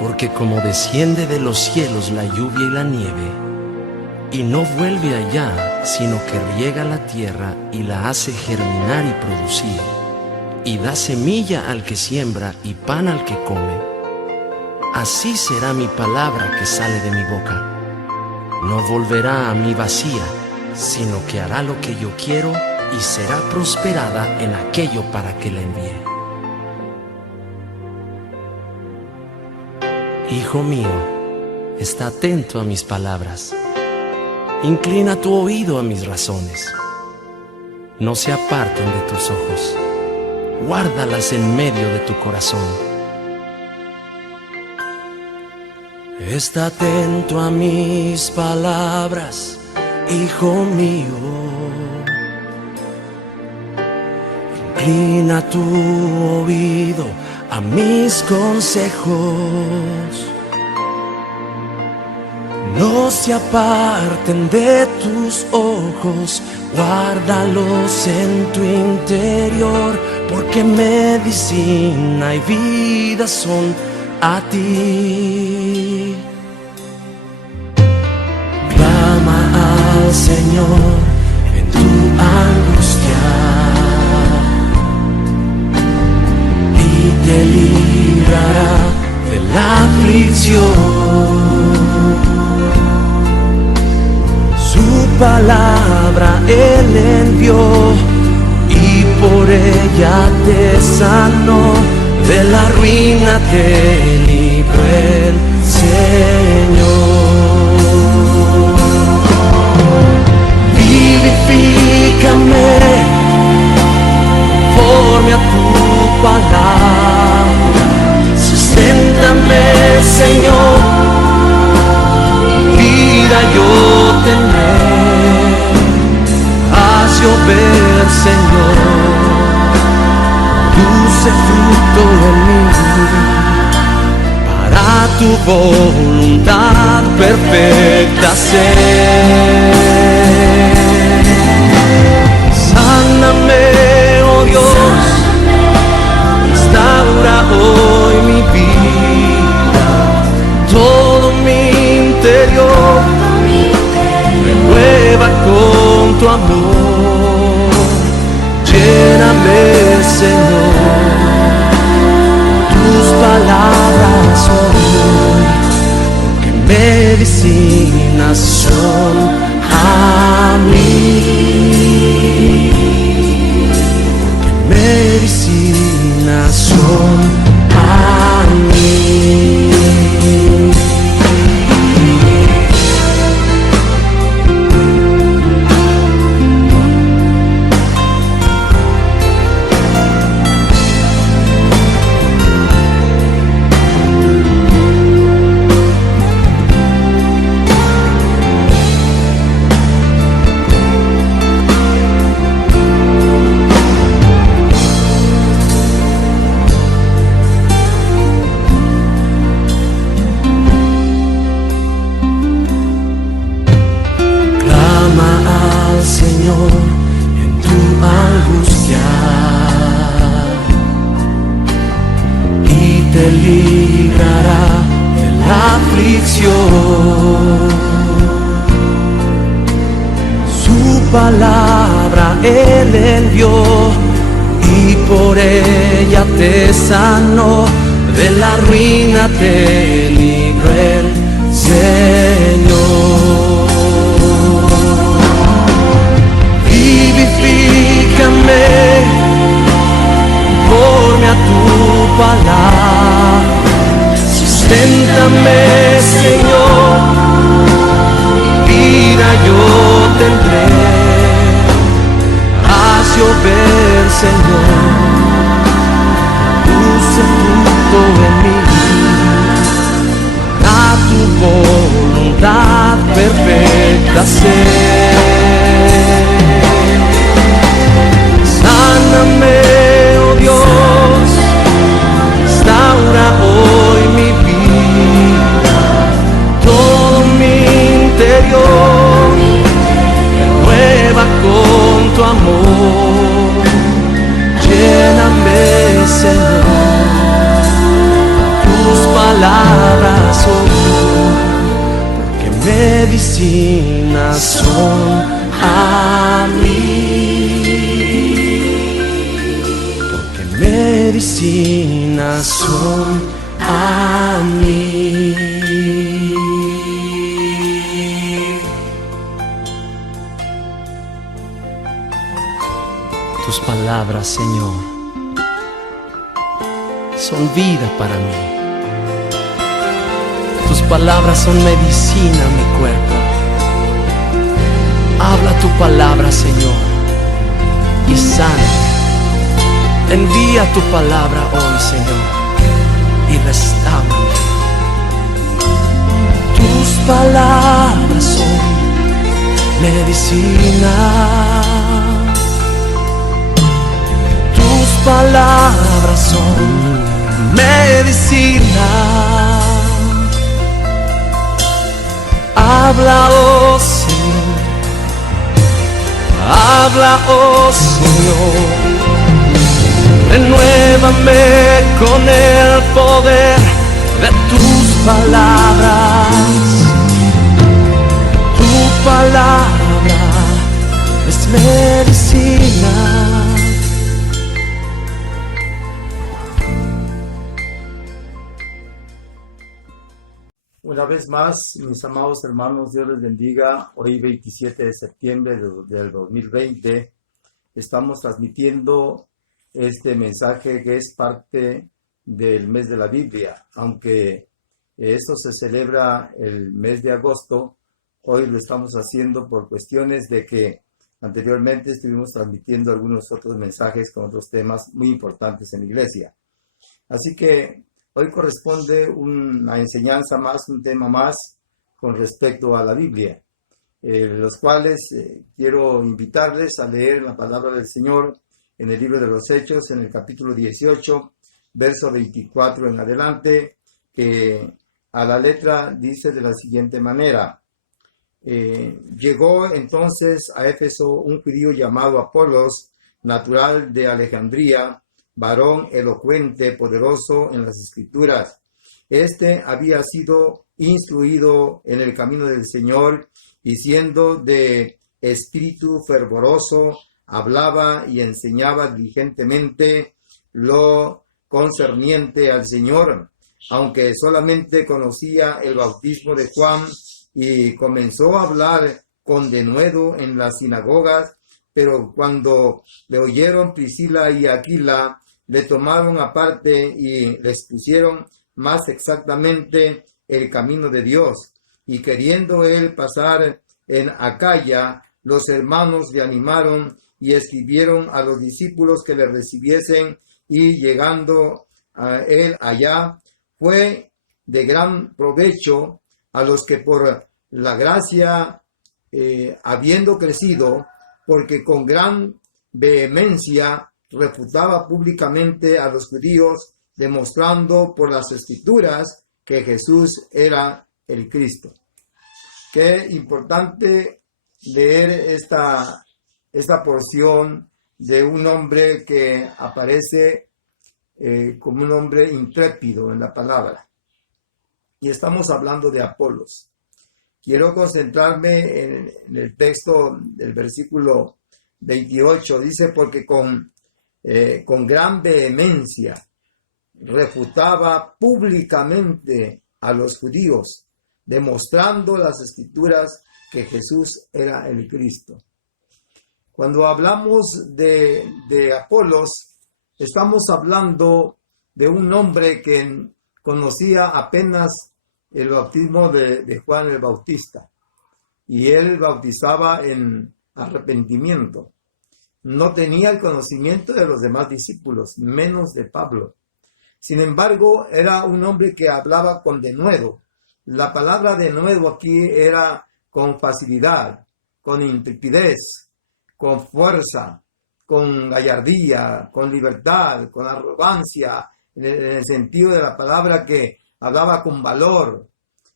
Porque como desciende de los cielos la lluvia y la nieve, y no vuelve allá, sino que riega la tierra y la hace germinar y producir, y da semilla al que siembra y pan al que come, así será mi palabra que sale de mi boca. No volverá a mí vacía, sino que hará lo que yo quiero y será prosperada en aquello para que la envíe. Hijo mío, está atento a mis palabras. Inclina tu oído a mis razones. No se aparten de tus ojos. Guárdalas en medio de tu corazón. Está atento a mis palabras, hijo mío. Inclina tu oído a mis consejos. No se aparten de tus ojos, guárdalos en tu interior, porque medicina y vida son a ti. Clama al Señor en tu angustia y te librará de la aflicción. Su palabra Él envió y por ella te sanó. De la ruina te libró el Señor. Vivifícame conforme a tu palabra. Susténtame, Señor, vida yo tendré. Haz llover, Señor, dulce fruto en mí, para tu voluntad perfecta ser. Sáname, oh Dios, restaura hoy mi vida, todo mi interior, renueva con tu amor. Lléname, Señor, tus palabras hoy, porque medicinas son a mí, porque medicinas son a mí. En tu angustia y te librará de la aflicción. Su palabra Él envió y por ella te sanó. De la ruina te libró el Señor. Vivifícame conforme a tu palabra. Susténtame, Señor, vida yo tendré. Haz llover, Señor, dulce fruto en mí, a tu voluntad perfecta ser. Sáname, oh Dios, restaura hoy mi vida, todo mi interior, renueva con tu amor. Lléname, Señor, tus palabras son a mí. Tus palabras, Señor, son vida para mí. Tus palabras son medicina a mi cuerpo. Habla tu palabra, Señor, y sana. Envía tu palabra hoy, Señor, y restáurame. Tus palabras son medicina. Tus palabras son medicina. Habla, oh Señor. Habla, oh Señor. Renuévame con el poder de tus palabras. Tu palabra es medicina. Una vez más, mis amados hermanos, Dios les bendiga. Hoy 27 de septiembre del 2020 estamos transmitiendo este mensaje que es parte del mes de la Biblia. Aunque esto se celebra el mes de agosto, hoy lo estamos haciendo por cuestiones de que anteriormente estuvimos transmitiendo algunos otros mensajes con otros temas muy importantes en la iglesia. Así que hoy corresponde una enseñanza más, un tema más con respecto a la Biblia, los cuales quiero invitarles a leer la palabra del Señor en el libro de los Hechos, en el capítulo 18, verso 24 en adelante, que a la letra dice de la siguiente manera: llegó entonces a Éfeso un judío llamado Apolos, natural de Alejandría, varón elocuente, poderoso en las Escrituras. Este había sido instruido en el camino del Señor y siendo de espíritu fervoroso, hablaba y enseñaba diligentemente lo concerniente al Señor, aunque solamente conocía el bautismo de Juan, y comenzó a hablar con denuedo en las sinagogas. Pero cuando le oyeron Priscila y Aquila, le tomaron aparte y le expusieron más exactamente el camino de Dios. Y queriendo él pasar en Acaya, los hermanos le animaron y escribieron a los discípulos que le recibiesen, y llegando a él allá, fue de gran provecho a los que por la gracia, habiendo crecido, porque con gran vehemencia refutaba públicamente a los judíos, demostrando por las Escrituras que Jesús era el Cristo. Qué importante leer esta porción de un hombre que aparece como un hombre intrépido en la palabra. Y estamos hablando de Apolos. Quiero concentrarme en el texto del versículo 28. Dice: porque con gran vehemencia refutaba públicamente a los judíos, demostrando las Escrituras que Jesús era el Cristo. Cuando hablamos de Apolos, estamos hablando de un hombre que conocía apenas el bautismo de Juan el Bautista, y él bautizaba en arrepentimiento. No tenía el conocimiento de los demás discípulos, menos de Pablo. Sin embargo, era un hombre que hablaba con denuedo. La palabra denuedo aquí era con facilidad, con intrepidez, con fuerza, con gallardía, con libertad, con arrogancia, en el sentido de la palabra, que hablaba con valor.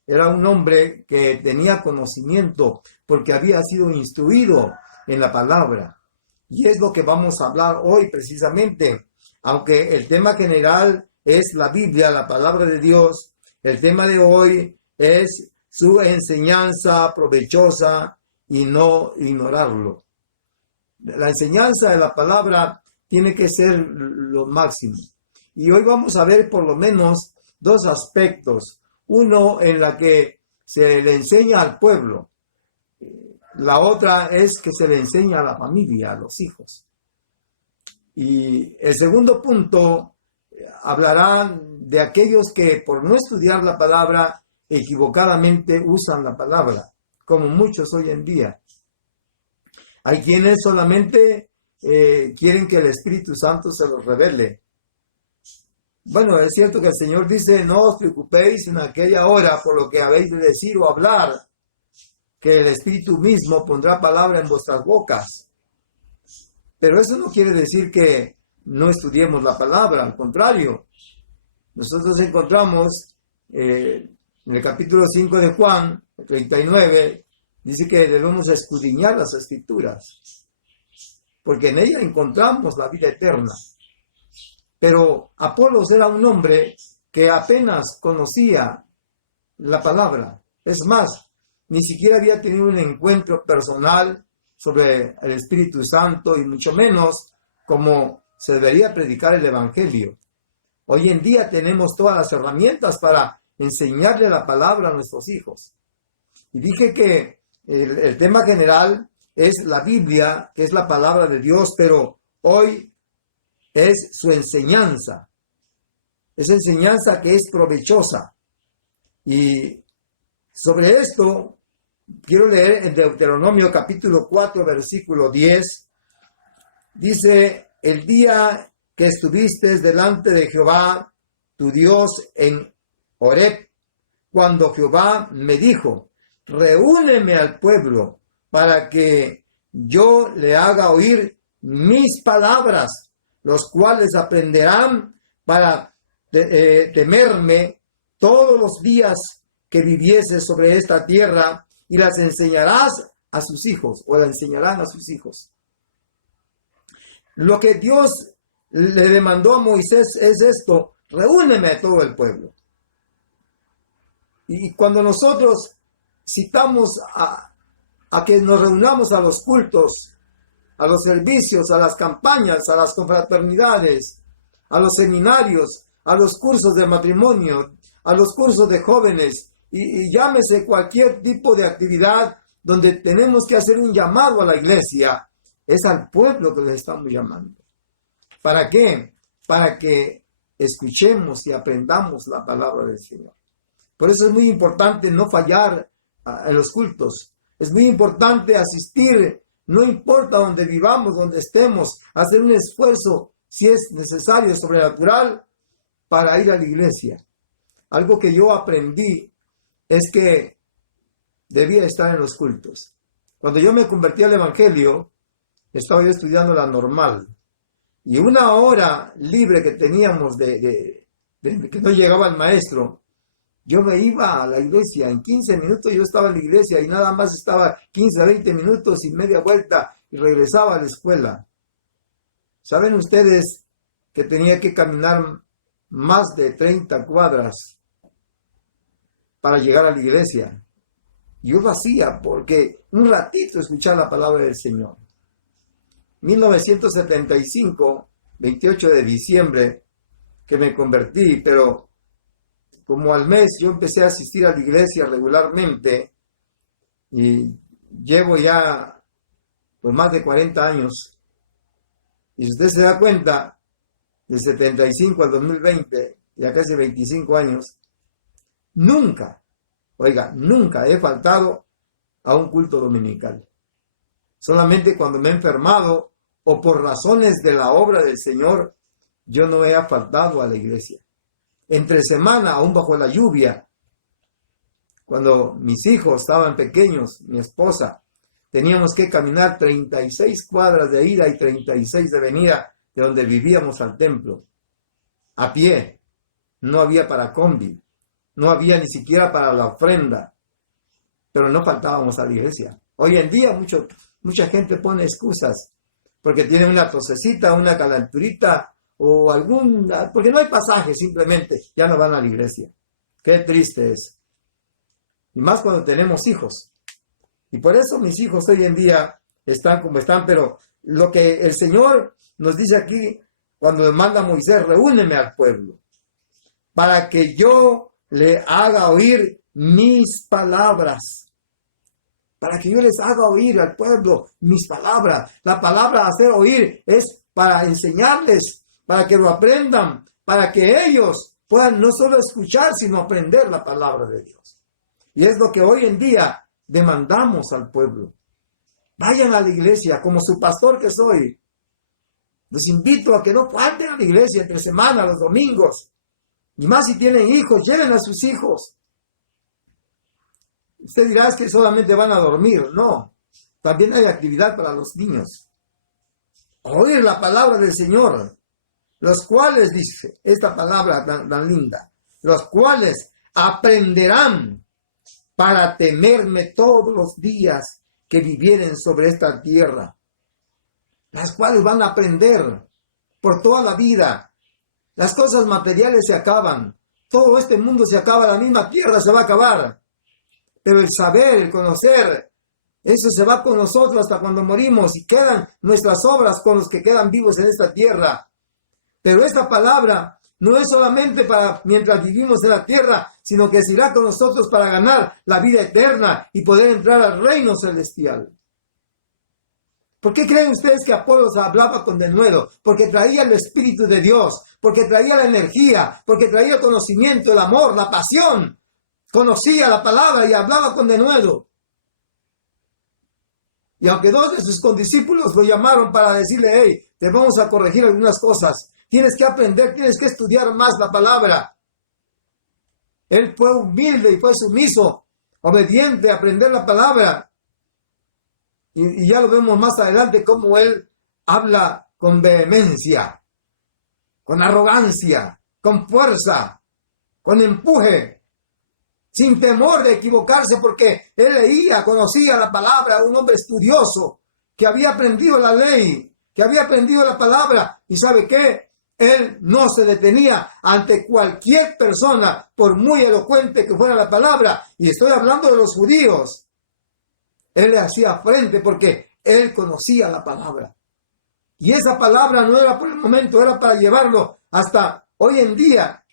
Era un hombre que tenía conocimiento porque había sido instruido en la palabra. Y es lo que vamos a hablar hoy precisamente. Aunque el tema general es la Biblia, la palabra de Dios, el tema de hoy es su enseñanza provechosa y no ignorarlo. La enseñanza de la palabra tiene que ser lo máximo. Y hoy vamos a ver por lo menos dos aspectos. Uno en la que se le enseña al pueblo. La otra es que se le enseña a la familia, a los hijos. Y el segundo punto hablará de aquellos que por no estudiar la palabra equivocadamente usan la palabra, como muchos hoy en día. Hay quienes solamente quieren que el Espíritu Santo se los revele. Bueno, es cierto que el Señor dice, no os preocupéis en aquella hora por lo que habéis de decir o hablar, que el Espíritu mismo pondrá palabra en vuestras bocas. Pero eso no quiere decir que no estudiemos la palabra, al contrario. Nosotros encontramos en el capítulo 5 de Juan, 39, dice que debemos escudriñar las Escrituras, porque en ella encontramos la vida eterna. Pero Apolos era un hombre que apenas conocía la palabra. Es más, ni siquiera había tenido un encuentro personal sobre el Espíritu Santo y mucho menos como se debería predicar el Evangelio. Hoy en día tenemos todas las herramientas para enseñarle la palabra a nuestros hijos. Y dije que el tema general es la Biblia, que es la palabra de Dios, pero hoy es su enseñanza. Es enseñanza que es provechosa. Y sobre esto quiero leer en Deuteronomio capítulo 4, versículo 10. Dice, el día que estuviste delante de Jehová, tu Dios, en Horeb, cuando Jehová me dijo, reúneme al pueblo para que yo le haga oír mis palabras, los cuales aprenderán para temerme todos los días que viviese sobre esta tierra, y las enseñarás a sus hijos, o la enseñarán a sus hijos. Lo que Dios le demandó a Moisés es esto, reúneme a todo el pueblo. Y cuando nosotros citamos a que nos reunamos a los cultos, a los servicios, a las campañas, a las confraternidades, a los seminarios, a los cursos de matrimonio, a los cursos de jóvenes, y llámese cualquier tipo de actividad donde tenemos que hacer un llamado a la iglesia, es al pueblo que le estamos llamando. ¿Para qué? Para que escuchemos y aprendamos la palabra del Señor. Por eso es muy importante no fallar en los cultos. Es muy importante asistir, no importa donde vivamos, donde estemos, hacer un esfuerzo, si es necesario, sobrenatural, para ir a la iglesia. Algo que yo aprendí es que debía estar en los cultos. Cuando yo me convertí al Evangelio, estaba yo estudiando la normal. Y una hora libre que teníamos de que no llegaba el maestro, yo me iba a la iglesia. En 15 minutos yo estaba en la iglesia y nada más estaba 15 a 20 minutos y media vuelta y regresaba a la escuela. ¿Saben ustedes que tenía que caminar más de 30 cuadras para llegar a la iglesia? Yo lo hacía porque un ratito escuchar la palabra del Señor. 1975, 28 de diciembre, que me convertí, pero como al mes yo empecé a asistir a la iglesia regularmente y llevo ya pues, más de 40 años. Y si usted se da cuenta, del 75 al 2020, ya casi 25 años, nunca he faltado a un culto dominical. Solamente cuando me he enfermado o por razones de la obra del Señor, yo no he faltado a la iglesia. Entre semana, aún bajo la lluvia, cuando mis hijos estaban pequeños, mi esposa, teníamos que caminar 36 cuadras de ida y 36 de venida de donde vivíamos al templo, a pie. No había para combi, no había ni siquiera para la ofrenda, pero no faltábamos a la iglesia. Hoy en día mucha gente pone excusas porque tiene una tosecita, una calenturita o porque no hay pasaje, simplemente ya no van a la iglesia. Qué triste es. Y más cuando tenemos hijos. Y por eso mis hijos hoy en día están como están, pero lo que el Señor nos dice aquí, cuando le manda a Moisés, reúneme al pueblo, para que yo le haga oír mis palabras. Para que yo les haga oír al pueblo mis palabras. La palabra hacer oír es para enseñarles, para que lo aprendan, para que ellos puedan no solo escuchar, sino aprender la palabra de Dios. Y es lo que hoy en día demandamos al pueblo. Vayan a la iglesia, como su pastor que soy. Les invito a que no falten a la iglesia entre semana, los domingos. Y más si tienen hijos, lleven a sus hijos. Usted dirá es que solamente van a dormir. No, también hay actividad para los niños. Oír la palabra del Señor, los cuales, dice esta palabra tan linda, los cuales aprenderán para temerme todos los días que vivieren sobre esta tierra. Las cuales van a aprender por toda la vida. Las cosas materiales se acaban. Todo este mundo se acaba, la misma tierra se va a acabar. Pero el saber, el conocer, eso se va con nosotros hasta cuando morimos y quedan nuestras obras con los que quedan vivos en esta tierra. Pero esta palabra no es solamente para mientras vivimos en la tierra, sino que será con nosotros para ganar la vida eterna y poder entrar al reino celestial. ¿Por qué creen ustedes que Apolos hablaba con denuedo? Porque traía el Espíritu de Dios, porque traía la energía, porque traía el conocimiento, el amor, la pasión. Conocía la palabra y hablaba con denuedo. Y aunque dos de sus condiscípulos lo llamaron para decirle, hey, te vamos a corregir algunas cosas. Tienes que aprender, tienes que estudiar más la palabra. Él fue humilde y fue sumiso, obediente a aprender la palabra. Y ya lo vemos más adelante cómo él habla con vehemencia, con arrogancia, con fuerza, con empuje, sin temor de equivocarse, porque él leía, conocía la palabra, un hombre estudioso, que había aprendido la ley, que había aprendido la palabra. ¿Y sabe qué? Él no se detenía ante cualquier persona, por muy elocuente que fuera la palabra. Y estoy hablando de los judíos. Él le hacía frente porque él conocía la palabra. Y esa palabra no era por el momento, era para llevarlo hasta hoy en día.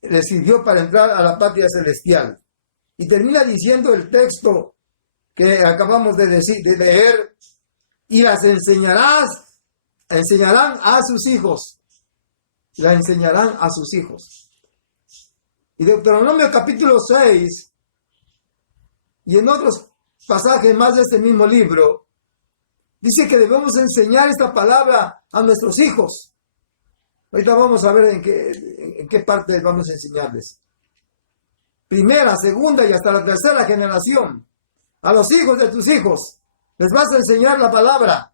Le sirvió para entrar a la patria celestial. Y termina diciendo el texto que acabamos de leer. Y las enseñarán a sus hijos. La enseñarán a sus hijos. Y Deuteronomio capítulo 6, y en otros pasajes más de este mismo libro, dice que debemos enseñar esta palabra a nuestros hijos. Ahorita vamos a ver en qué parte vamos a enseñarles. Primera, segunda y hasta la tercera generación. A los hijos de tus hijos les vas a enseñar la palabra.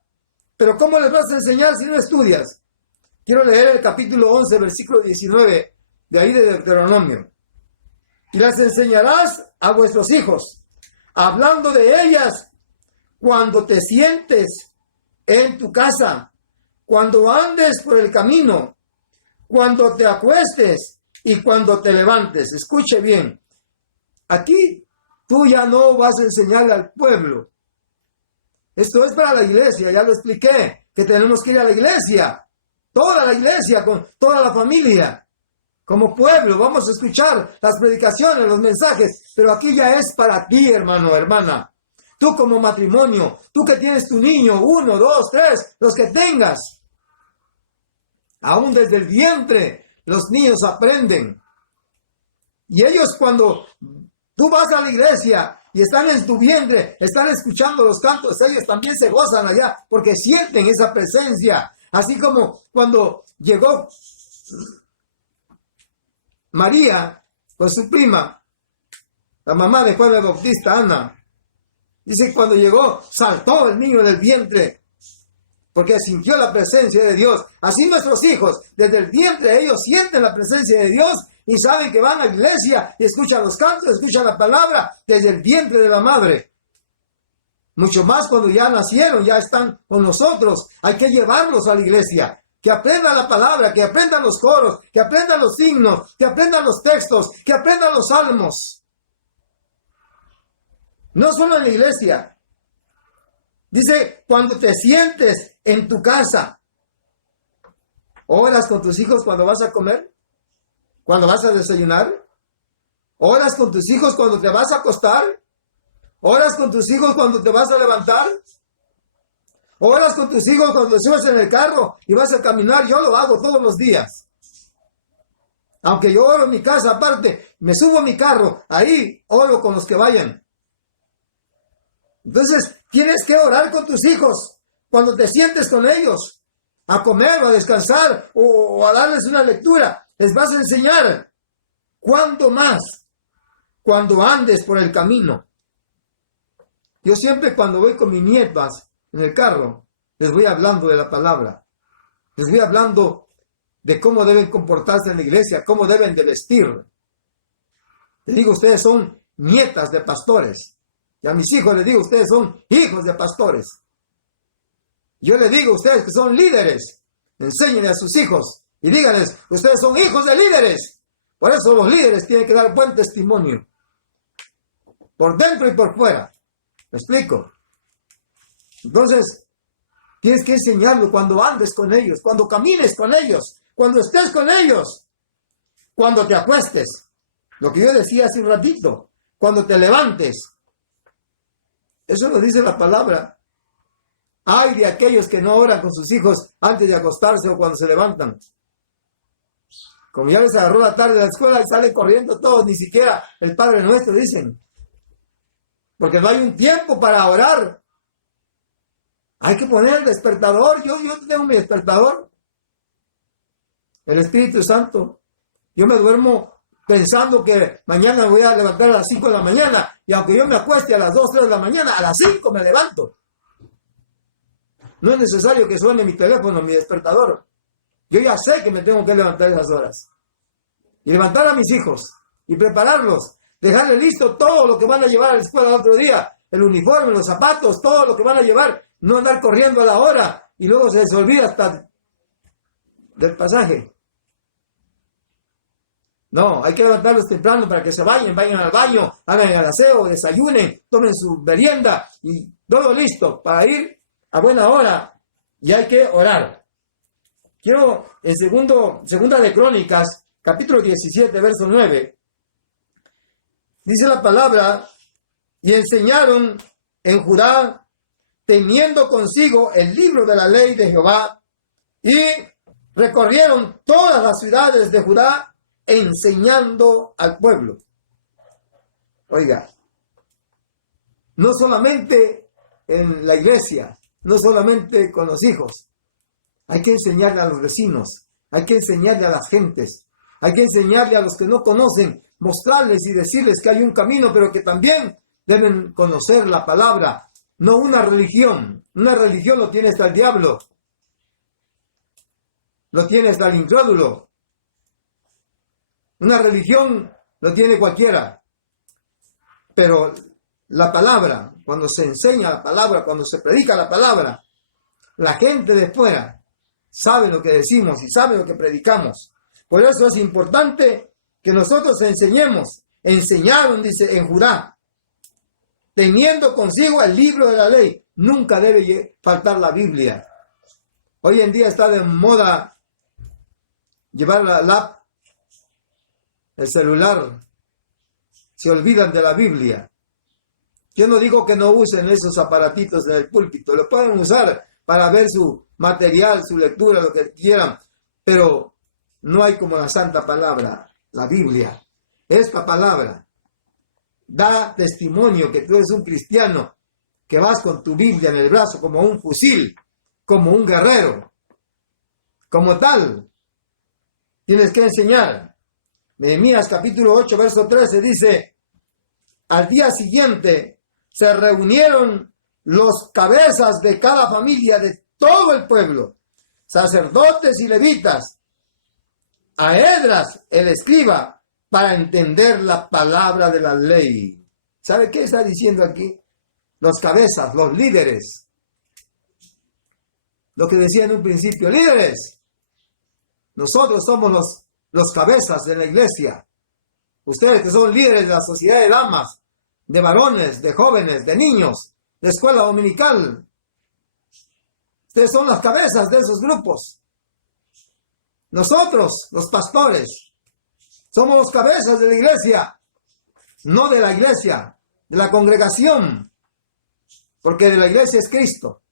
Pero ¿cómo les vas a enseñar si no estudias? Quiero leer el capítulo 11, versículo 19, de ahí de Deuteronomio. Y las enseñarás a vuestros hijos, hablando de ellas cuando te sientes en tu casa, cuando andes por el camino, cuando te acuestes y cuando te levantes. Escuche bien, aquí tú ya no vas a enseñarle al pueblo. Esto es para la iglesia, ya lo expliqué, que tenemos que ir a la iglesia, toda la iglesia, con toda la familia. Como pueblo, vamos a escuchar las predicaciones, los mensajes, pero aquí ya es para ti, hermano, hermana. Tú como matrimonio, tú que tienes tu niño, 1, 2, 3, los que tengas. Aún desde el vientre, los niños aprenden. Y ellos cuando tú vas a la iglesia y están en tu vientre, están escuchando los cantos, ellos también se gozan allá, porque sienten esa presencia. Así como cuando llegó María con su prima, la mamá de Juan el Bautista, Ana, dice que cuando llegó, saltó el niño del vientre, porque sintió la presencia de Dios. Así nuestros hijos, desde el vientre, ellos sienten la presencia de Dios y saben que van a la iglesia y escuchan los cantos, escuchan la palabra desde el vientre de la madre. Mucho más cuando ya nacieron, ya están con nosotros. Hay que llevarlos a la iglesia. Que aprendan la palabra, que aprendan los coros, que aprendan los himnos, que aprendan los textos, que aprendan los salmos. No solo en la iglesia. Dice, cuando te sientes en tu casa. ¿Oras con tus hijos cuando vas a comer? ¿Cuando vas a desayunar? ¿Oras con tus hijos cuando te vas a acostar? ¿Oras con tus hijos cuando te vas a levantar? ¿Oras con tus hijos cuando te subes en el carro y vas a caminar? Yo lo hago todos los días. Aunque yo oro en mi casa aparte, me subo a mi carro, ahí oro con los que vayan. Entonces, tienes que orar con tus hijos cuando te sientes con ellos, a comer o a descansar o a darles una lectura. Les vas a enseñar. ¿Cuándo más? Cuando andes por el camino. Yo siempre cuando voy con mis nietas en el carro, les voy hablando de la palabra. Les voy hablando de cómo deben comportarse en la iglesia, cómo deben de vestir. Les digo, ustedes son nietas de pastores. Y a mis hijos les digo, ustedes son hijos de pastores. Yo les digo a ustedes que son líderes. Enséñenle a sus hijos y díganles, ustedes son hijos de líderes. Por eso los líderes tienen que dar buen testimonio. Por dentro y por fuera. ¿Me explico? Entonces, tienes que enseñarlo cuando andes con ellos, cuando camines con ellos, cuando estés con ellos, cuando te acuestes. Lo que yo decía hace un ratito, cuando te levantes. Eso lo dice la palabra. Ay de aquellos que no oran con sus hijos antes de acostarse o cuando se levantan. Como ya les agarró la tarde de la escuela y salen corriendo todos, ni siquiera el Padre Nuestro dicen. Porque no hay un tiempo para orar. Hay que poner el despertador. Yo tengo mi despertador. El Espíritu Santo. Yo me duermo pensando que mañana me voy a levantar a las 5 de la mañana. Y aunque yo me acueste a las 2, 3 de la mañana, a las 5 me levanto. No es necesario que suene mi teléfono, mi despertador. Yo ya sé que me tengo que levantar a esas horas. Y levantar a mis hijos. Y prepararlos. Dejarles listo todo lo que van a llevar a la escuela el otro día. El uniforme, los zapatos, todo lo que van a llevar. No andar corriendo a la hora. Y luego se les olvida hasta del pasaje. No, hay que levantarlos temprano para que se vayan al baño, hagan el aseo, desayunen, tomen su merienda y todo listo para ir a buena hora. Y hay que orar. Quiero en segunda de Crónicas, capítulo 17, verso 9. Dice la palabra, y enseñaron en Judá, teniendo consigo el libro de la ley de Jehová, y recorrieron todas las ciudades de Judá, enseñando al pueblo. Oiga, no solamente en la iglesia, no solamente con los hijos, hay que enseñarle a los vecinos, hay que enseñarle a las gentes, hay que enseñarle a los que no conocen, mostrarles y decirles que hay un camino, pero que también deben conocer la palabra, no una religión. Una religión lo tiene hasta el diablo, lo tiene hasta el incrédulo. Una religión lo tiene cualquiera, pero la palabra, cuando se enseña la palabra, cuando se predica la palabra, la gente de fuera sabe lo que decimos y sabe lo que predicamos. Por eso es importante que nosotros enseñemos. Enseñaron, dice, en Judá, teniendo consigo el libro de la ley. Nunca debe faltar la Biblia. Hoy en día está de moda llevar el celular. Se olvidan de la Biblia. Yo no digo que no usen esos aparatitos en el púlpito. Lo pueden usar para ver su material, su lectura, lo que quieran. Pero no hay como la santa palabra, la Biblia. Esta palabra da testimonio que tú eres un cristiano, que vas con tu Biblia en el brazo como un fusil, como un guerrero. Como tal, tienes que enseñar. Nehemías capítulo 8, verso 13 dice, al día siguiente se reunieron los cabezas de cada familia de todo el pueblo, sacerdotes y levitas, a Esdras el escriba, para entender la palabra de la ley. ¿Sabe qué está diciendo aquí? Los cabezas, los líderes. Lo que decía en un principio, líderes. Nosotros somos los cabezas de la iglesia. Ustedes que son líderes de la sociedad de damas, de varones, de jóvenes, de niños, de escuela dominical. Ustedes son las cabezas de esos grupos. Nosotros, los pastores, somos los cabezas de la iglesia, no de la iglesia, de la congregación, porque de la iglesia es Cristo.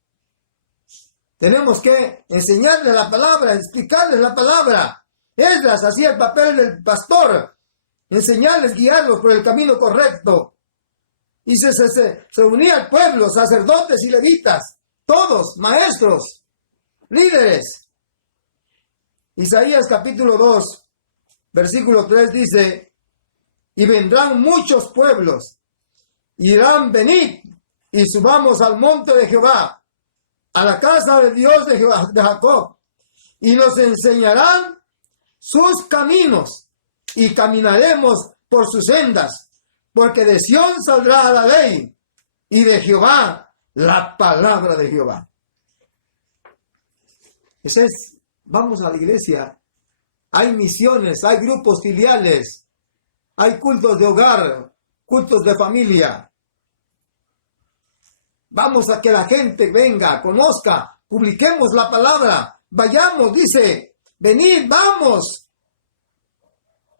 Tenemos que enseñarles la palabra, explicarles la palabra. Esdras hacía el papel del pastor, enseñarles, guiarlos por el camino correcto. Y se unía al pueblo, sacerdotes y levitas, todos, maestros, líderes. Isaías capítulo 2, versículo 3 dice, y vendrán muchos pueblos, y dirán, venid, y subamos al monte de Jehová, a la casa de Dios de Jacob, y nos enseñarán sus caminos, y caminaremos por sus sendas, porque de Sión saldrá la ley, y de Jehová la palabra de Jehová. Ese es, vamos a la iglesia, hay misiones, hay grupos filiales, hay cultos de hogar, cultos de familia. Vamos a que la gente venga, conozca, publiquemos la palabra, vayamos, dice, venid, vamos,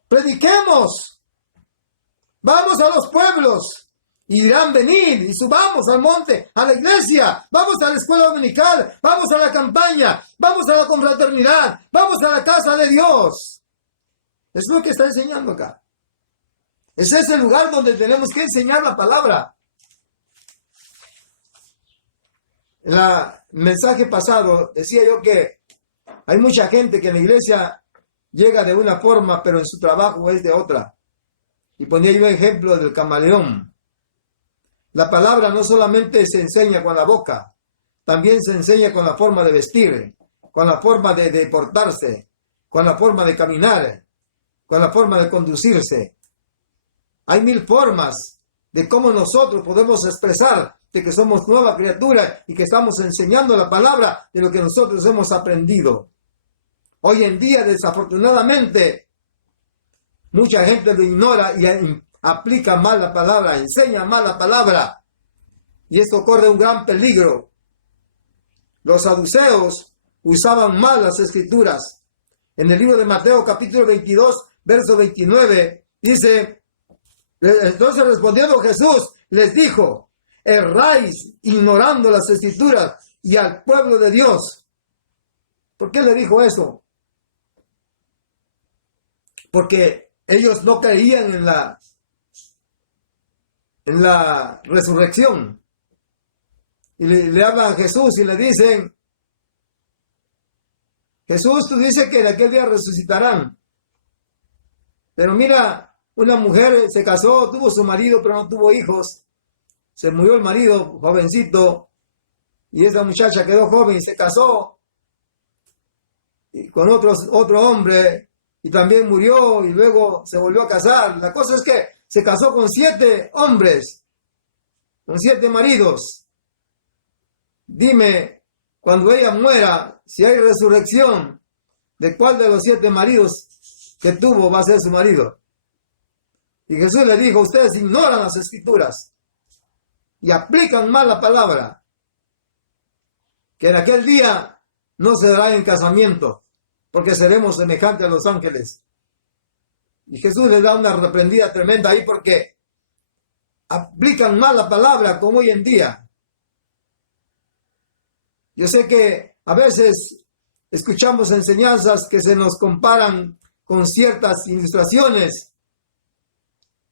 prediquemos, vamos a los pueblos, y dirán, venid, y subamos al monte, a la iglesia, vamos a la escuela dominical, vamos a la campaña, vamos a la confraternidad, vamos a la casa de Dios. Es lo que está enseñando acá. Ese es el lugar donde tenemos que enseñar la palabra. En el mensaje pasado decía yo que hay mucha gente que en la iglesia llega de una forma, pero en su trabajo es de otra. Y ponía yo ejemplo del camaleón. La palabra no solamente se enseña con la boca, también se enseña con la forma de vestir, con la forma de portarse, con la forma de caminar, con la forma de conducirse. Hay 1000 formas de cómo nosotros podemos expresar de que somos nueva criatura y que estamos enseñando la palabra de lo que nosotros hemos aprendido. Hoy en día, desafortunadamente, mucha gente lo ignora y aplica mal la palabra, enseña mal la palabra. Y esto corre un gran peligro. Los saduceos usaban mal las escrituras. En el libro de Mateo capítulo 22, verso 29, dice, entonces respondiendo Jesús, les dijo, erráis ignorando las escrituras y al pueblo de Dios. ¿Por qué le dijo eso? Porque ellos no creían en la resurrección. Y le hablan a Jesús y le dicen, Jesús, tú dices que de aquel día resucitarán. Pero mira, una mujer se casó, tuvo su marido, pero no tuvo hijos. Se murió el marido, jovencito, y esa muchacha quedó joven y se casó y con otro hombre, y también murió, y luego se volvió a casar. La cosa es que se casó con 7 hombres, con 7 maridos. Dime, cuando ella muera, si hay resurrección, ¿de cuál de los 7 maridos que tuvo va a ser su marido? Y Jesús le dijo, ustedes ignoran las escrituras y aplican mal la palabra, que en aquel día no se dará en casamiento, porque seremos semejantes a los ángeles. Y Jesús les da una reprendida tremenda ahí porque aplican mal la palabra como hoy en día. Yo sé que a veces escuchamos enseñanzas que se nos comparan con ciertas ilustraciones,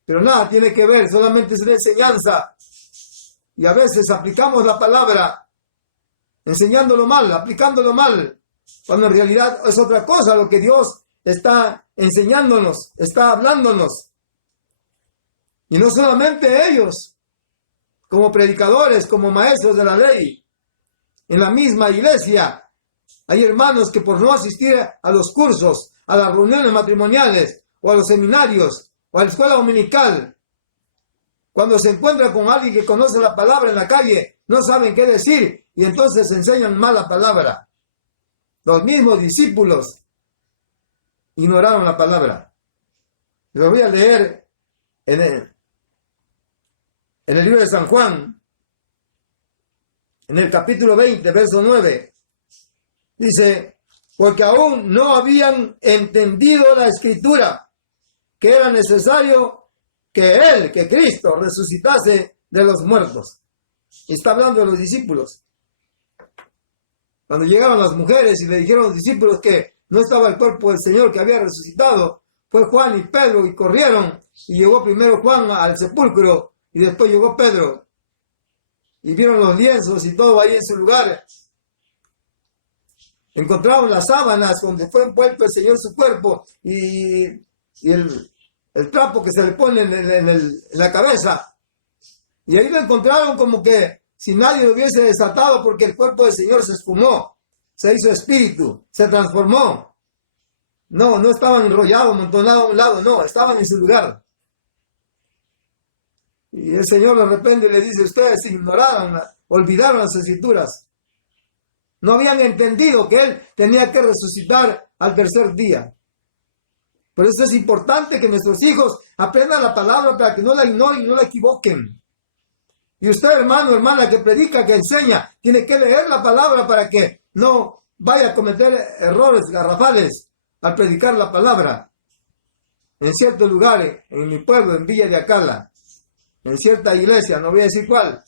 pero nada tiene que ver, solamente es una enseñanza. Y a veces aplicamos la palabra enseñándolo mal, aplicándolo mal, cuando en realidad es otra cosa lo que Dios está enseñándonos, está hablándonos. Y no solamente ellos, como predicadores, como maestros de la ley, en la misma iglesia hay hermanos que por no asistir a los cursos, a las reuniones matrimoniales, o a los seminarios, o a la escuela dominical, cuando se encuentran con alguien que conoce la palabra en la calle, no saben qué decir y entonces enseñan mal la palabra. Los mismos discípulos ignoraron la palabra. Lo voy a leer en el libro de San Juan, en el capítulo 20, verso 9. Dice, porque aún no habían entendido la Escritura, que era necesario que Él, que Cristo, resucitase de los muertos. Está hablando de los discípulos. Cuando llegaron las mujeres y le dijeron a los discípulos que no estaba el cuerpo del Señor que había resucitado, fue Juan y Pedro y corrieron, y llegó primero Juan al sepulcro y después llegó Pedro. Y vieron los lienzos y todo ahí en su lugar. Encontraron las sábanas donde fue envuelto el Señor su cuerpo y el trapo que se le pone en la cabeza. Y ahí lo encontraron como que si nadie lo hubiese desatado, porque el cuerpo del Señor se esfumó, se hizo espíritu, se transformó. No estaban enrollados, amontonados a un lado, no, estaban en su lugar. Y el Señor de repente le dice, ustedes ignoraron, olvidaron las Escrituras. No habían entendido que Él tenía que resucitar al tercer día. Por eso es importante que nuestros hijos aprendan la palabra para que no la ignoren y no la equivoquen. Y usted, hermano, hermana, que predica, que enseña, tiene que leer la palabra para que no vaya a cometer errores garrafales al predicar la palabra. En ciertos lugares, en mi pueblo, en Villa de Acala, en cierta iglesia, no voy a decir cuál,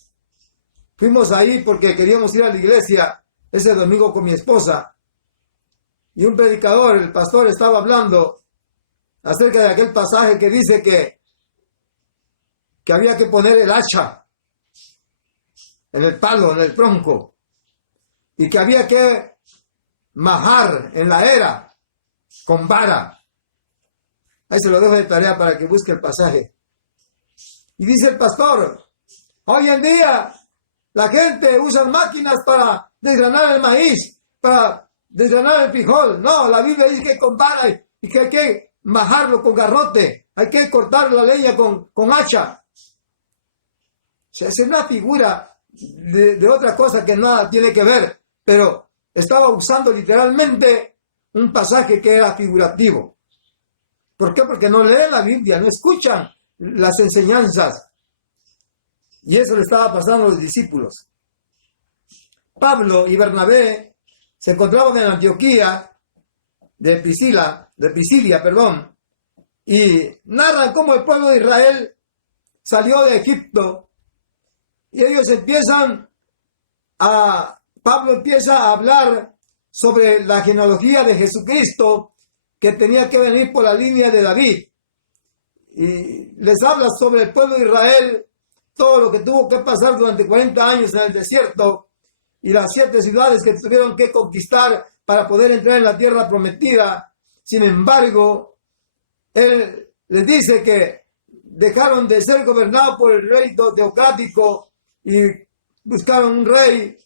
fuimos ahí porque queríamos ir a la iglesia ese domingo con mi esposa, y un predicador, el pastor, estaba hablando acerca de aquel pasaje que dice que había que poner el hacha en el palo, en el tronco, y que había que majar en la era con vara. Ahí se lo dejo de tarea para que busque el pasaje. Y dice el pastor, hoy en día la gente usa máquinas para desgranar el maíz, para desgranar el frijol. No, la Biblia dice que con vara y que hay que majarlo con garrote, hay que cortar la leña con hacha. O sea, es una figura de otra cosa que nada tiene que ver, pero estaba usando literalmente un pasaje que era figurativo. ¿Por qué? Porque no leen la Biblia, no escuchan las enseñanzas. Y eso le estaba pasando a los discípulos. Pablo y Bernabé se encontraban en Antioquía de Pisidia, y narran cómo el pueblo de Israel salió de Egipto, y ellos Pablo empieza a hablar sobre la genealogía de Jesucristo, que tenía que venir por la línea de David, y les habla sobre el pueblo de Israel, todo lo que tuvo que pasar durante 40 años en el desierto, y las 7 ciudades que tuvieron que conquistar para poder entrar en la tierra prometida. Sin embargo, él les dice que dejaron de ser gobernados por el rey teocrático y buscaron un rey,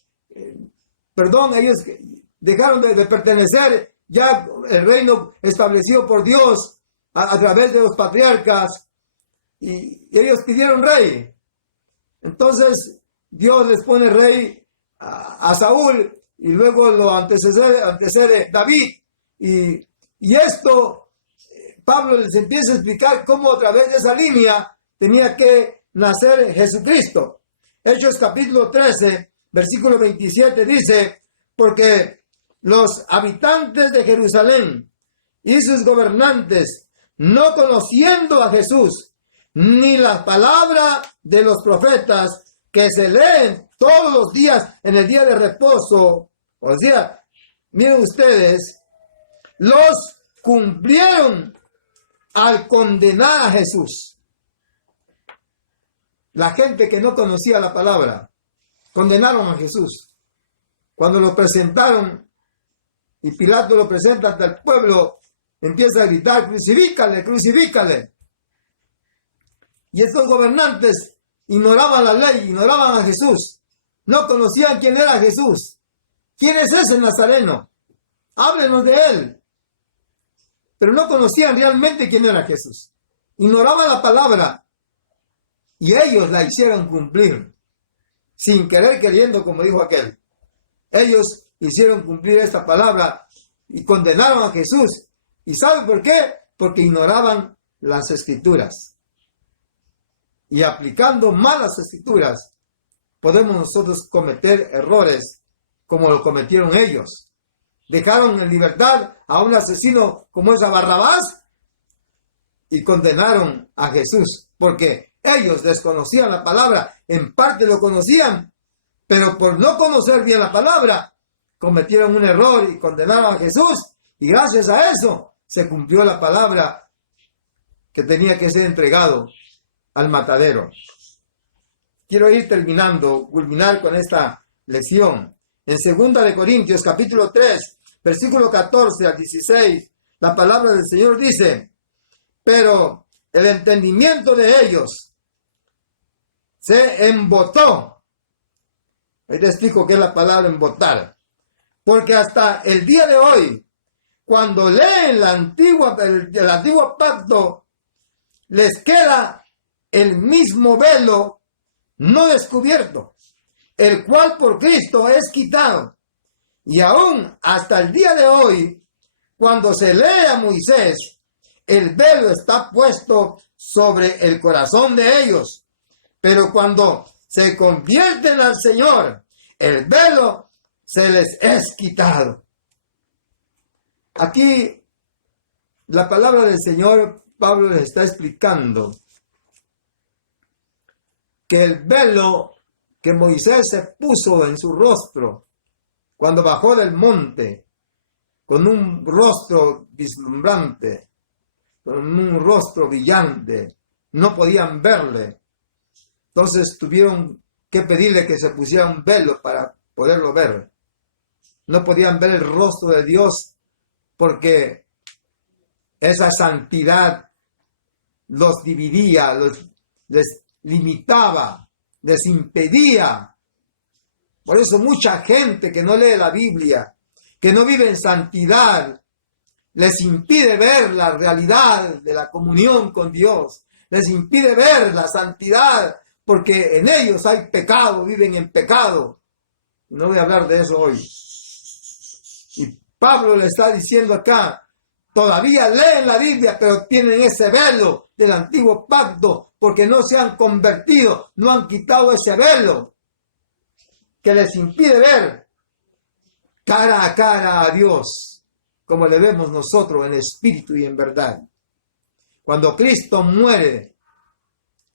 ellos dejaron de pertenecer ya el reino establecido por Dios a través de los patriarcas, y ellos pidieron rey. Entonces Dios les pone rey a Saúl, y luego lo antecede David, y esto Pablo les empieza a explicar cómo a través de esa línea tenía que nacer Jesucristo. Hechos capítulo 13, versículo 27 dice, porque los habitantes de Jerusalén y sus gobernantes, no conociendo a Jesús, ni la palabra de los profetas que se leen todos los días en el día de reposo, o sea, miren ustedes, los cumplieron al condenar a Jesús. La gente que no conocía la palabra condenaron a Jesús. Cuando lo presentaron y Pilato lo presenta ante el pueblo, empieza a gritar, crucifícale, crucifícale. Y estos gobernantes ignoraban la ley, ignoraban a Jesús, no conocían quién era Jesús. ¿Quién es ese nazareno? Háblenos de él. Pero no conocían realmente quién era Jesús. Ignoraban la palabra y ellos la hicieron cumplir, sin querer queriendo, como dijo aquel. Ellos hicieron cumplir esta palabra y condenaron a Jesús. ¿Y sabe por qué? Porque ignoraban las Escrituras. Y aplicando malas Escrituras, podemos nosotros cometer errores como lo cometieron ellos. dejaron en libertad a un asesino como es a Barrabás y condenaron a Jesús, porque ellos desconocían la palabra, en parte lo conocían, pero por no conocer bien la palabra, cometieron un error y condenaron a Jesús, y gracias a eso se cumplió la palabra que tenía que ser entregado al matadero. Quiero ir terminando, culminar con esta lección. En 2 de Corintios, capítulo 3, versículo 14 al 16, la palabra del Señor dice: pero el entendimiento de ellos se embotó. Ahí te explico qué es la palabra embotar. Porque hasta el día de hoy, cuando leen el antiguo pacto, les queda el mismo velo no descubierto, el cual por Cristo es quitado. Y aún hasta el día de hoy, cuando se lee a Moisés, el velo está puesto sobre el corazón de ellos. Pero cuando se convierten al Señor, el velo se les es quitado. Aquí la palabra del Señor, Pablo les está explicando que el velo que Moisés se puso en su rostro cuando bajó del monte, con un rostro vislumbrante, con un rostro brillante, no podían verle. Entonces tuvieron que pedirle que se pusiera un velo para poderlo ver. No podían ver el rostro de Dios porque esa santidad los dividía, les limitaba, les impedía. Por eso mucha gente que no lee la Biblia, que no vive en santidad, les impide ver la realidad de la comunión con Dios, les impide ver la santidad, porque en ellos hay pecado, viven en pecado. No voy a hablar de eso hoy. Y Pablo le está diciendo acá, todavía leen la Biblia, pero tienen ese velo del antiguo pacto, porque no se han convertido, no han quitado ese velo que les impide ver cara a cara a Dios, como le vemos nosotros en espíritu y en verdad. Cuando Cristo muere,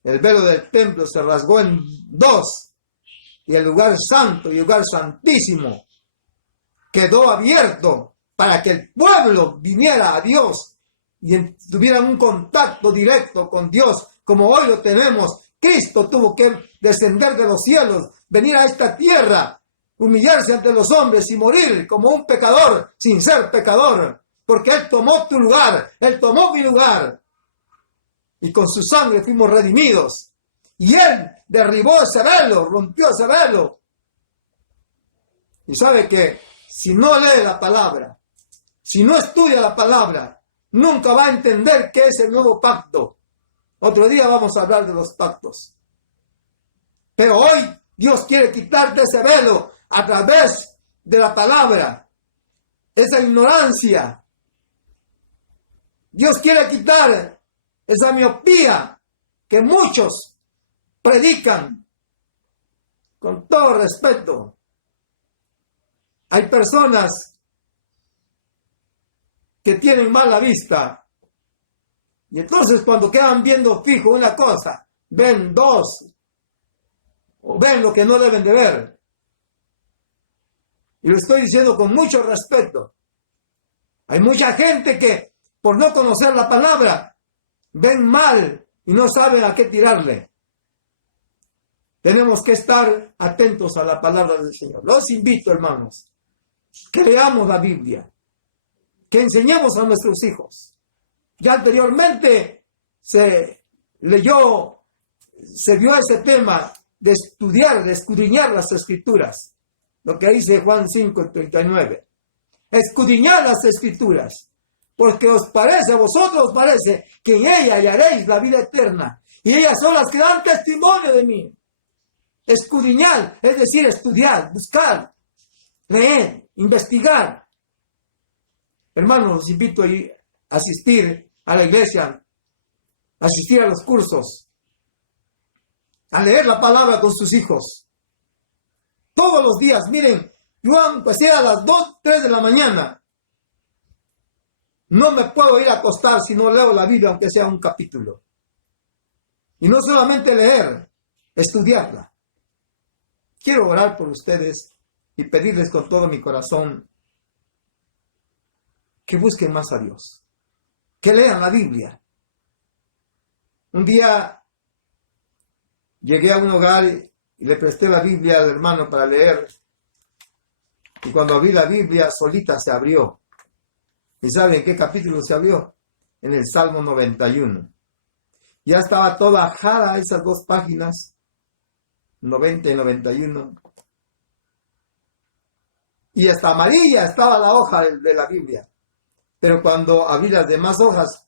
el velo del templo se rasgó en dos, y el lugar santo y el lugar santísimo quedó abierto para que el pueblo viniera a Dios y tuvieran un contacto directo con Dios, como hoy lo tenemos. Cristo tuvo que descender de los cielos, venir a esta tierra, humillarse ante los hombres y morir como un pecador sin ser pecador, porque Él tomó tu lugar, Él tomó mi lugar, y con su sangre fuimos redimidos. Y Él derribó ese velo, rompió ese velo. Y sabe que si no lee la palabra, si no estudia la palabra, nunca va a entender qué es el nuevo pacto. Otro día vamos a hablar de los pactos. Pero hoy Dios quiere quitarte ese velo a través de la palabra, esa ignorancia. Dios quiere quitar esa miopía que muchos predican. Con todo respeto, hay personas que tienen mala vista y entonces cuando quedan viendo fijo una cosa, ven dos o ven lo que no deben de ver. Y lo estoy diciendo con mucho respeto. Hay mucha gente que por no conocer la palabra ven mal y no saben a qué tirarle. Tenemos que estar atentos a la palabra del Señor. Los invito, hermanos, que leamos la Biblia, que enseñemos a nuestros hijos. Ya anteriormente se vio ese tema de estudiar, de escudriñar las Escrituras, lo que dice Juan 5:39. Escudriñar las Escrituras, porque a vosotros os parece que en ella hallaréis la vida eterna, y ellas son las que dan testimonio de mí. Escudriñar, es decir, estudiar, buscar, leer, investigar. Hermanos, los invito a asistir a la iglesia, asistir a los cursos, a leer la palabra con sus hijos. Todos los días, miren, Yo aunque sea a las 2, 3 de la mañana, no me puedo ir a acostar si no leo la Biblia, aunque sea un capítulo. Y no solamente leer, estudiarla. Quiero orar por ustedes y pedirles con todo mi corazón que busquen más a Dios, que lean la Biblia. Un día llegué a un hogar y le presté la Biblia al hermano para leer. Y cuando abrí la Biblia, solita se abrió. ¿Y saben en qué capítulo se abrió? En el Salmo 91. Ya estaba toda ajada esas 2 páginas, 90 y 91. Y hasta amarilla estaba la hoja de la Biblia. Pero cuando abrí las demás hojas,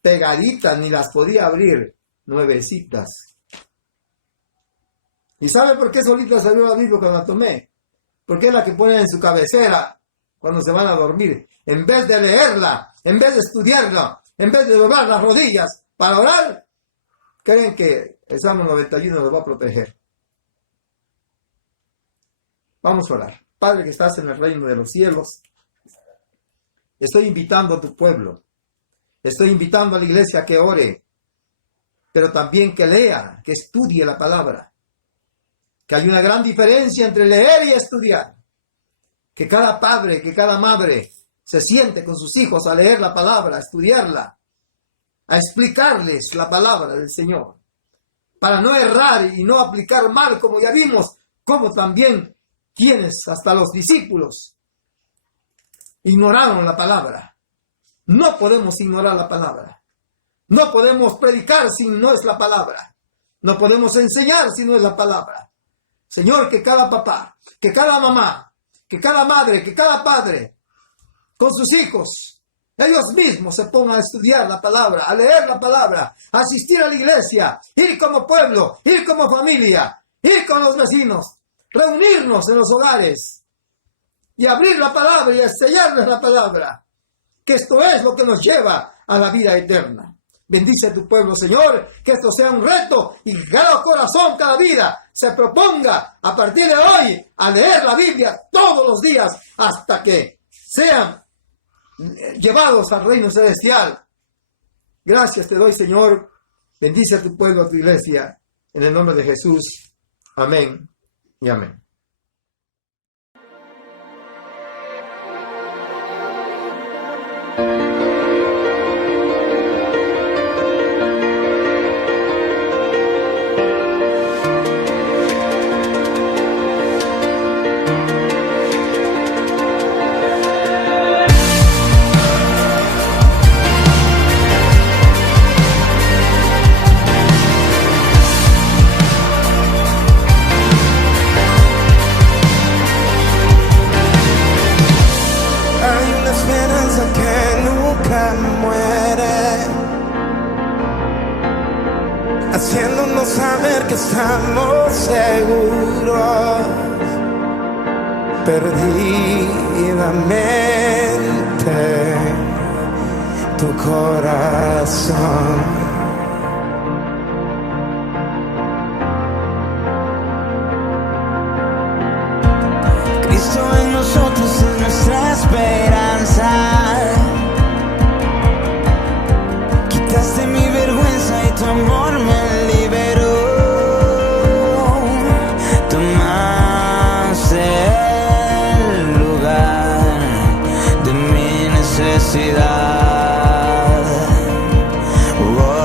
pegaditas, ni las podía abrir, nuevecitas. ¿Y sabe por qué solita salió la Biblia cuando la tomé? Porque es la que ponen en su cabecera cuando se van a dormir. En vez de leerla, en vez de estudiarla, en vez de doblar las rodillas para orar, creen que el Salmo 91 los va a proteger. Vamos a orar. Padre que estás en el reino de los cielos, estoy invitando a tu pueblo. Estoy invitando a la iglesia a que ore, pero también que lea, que estudie la palabra. Que hay una gran diferencia entre leer y estudiar. Que cada padre, que cada madre se siente con sus hijos a leer la palabra, a estudiarla, a explicarles la palabra del Señor, para no errar y no aplicar mal, como ya vimos, como también quienes, hasta los discípulos, ignoraron la palabra. No podemos ignorar la palabra. No podemos predicar si no es la palabra. No podemos enseñar si no es la palabra. Señor, que cada papá, que cada mamá, que cada madre, que cada padre, con sus hijos, ellos mismos se pongan a estudiar la palabra, a leer la palabra, a asistir a la iglesia, ir como pueblo, ir como familia, ir con los vecinos, reunirnos en los hogares y abrir la palabra y enseñarles la palabra, que esto es lo que nos lleva a la vida eterna. Bendice a tu pueblo, Señor, que esto sea un reto y cada corazón, cada vida se proponga a partir de hoy a leer la Biblia todos los días hasta que sean llevados al reino celestial. Gracias te doy, Señor. Bendice a tu pueblo, a tu iglesia, en el nombre de Jesús. Amén y amén. Haciéndonos saber que estamos seguros, perdidamente, tu corazón. Cristo en nosotros es nuestra esperanza. Quitaste mi vergüenza y tu amor me liberó. Tomaste el lugar de mi necesidad. Oh.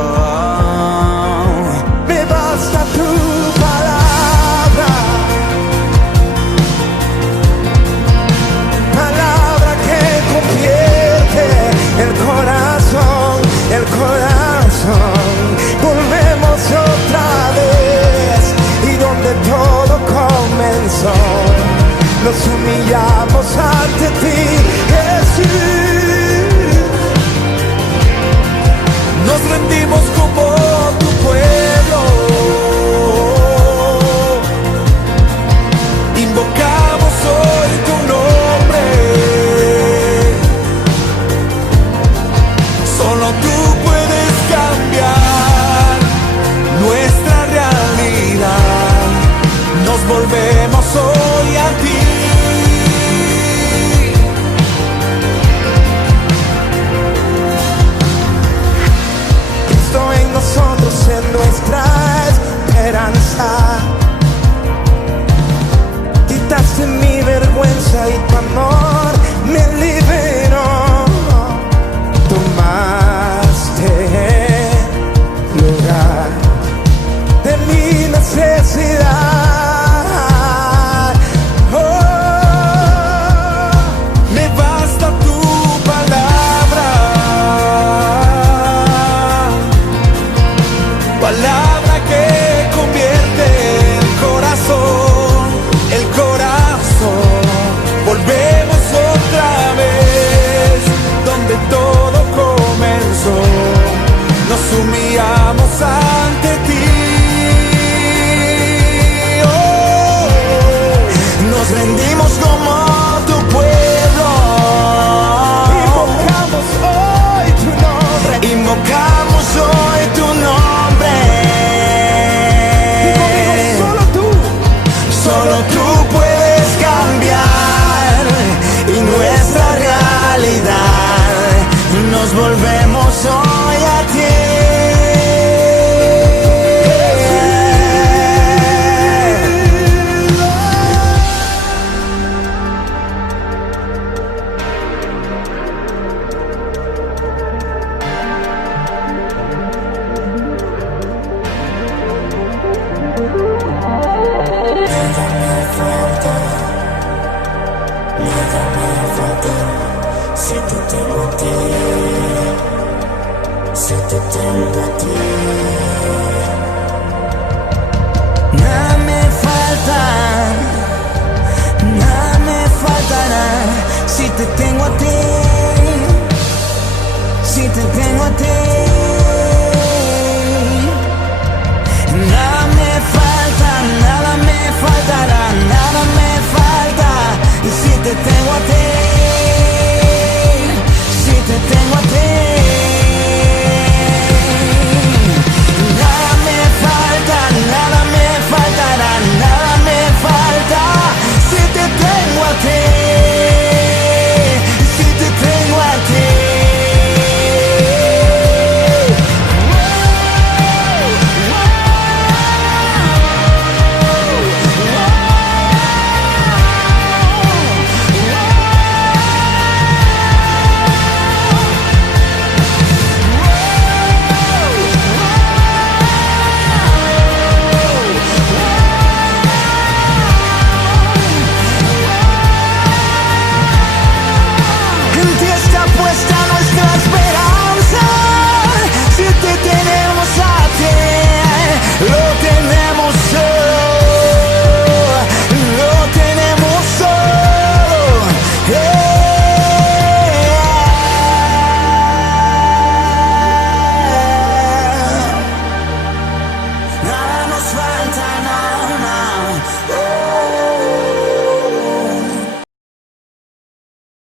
Si te tengo a ti, si te tengo a ti. Nada me falta, nada me faltará. Si te tengo a ti, si te tengo a ti. Nada me falta, nada me faltará, nada me falta. Y si te tengo a ti.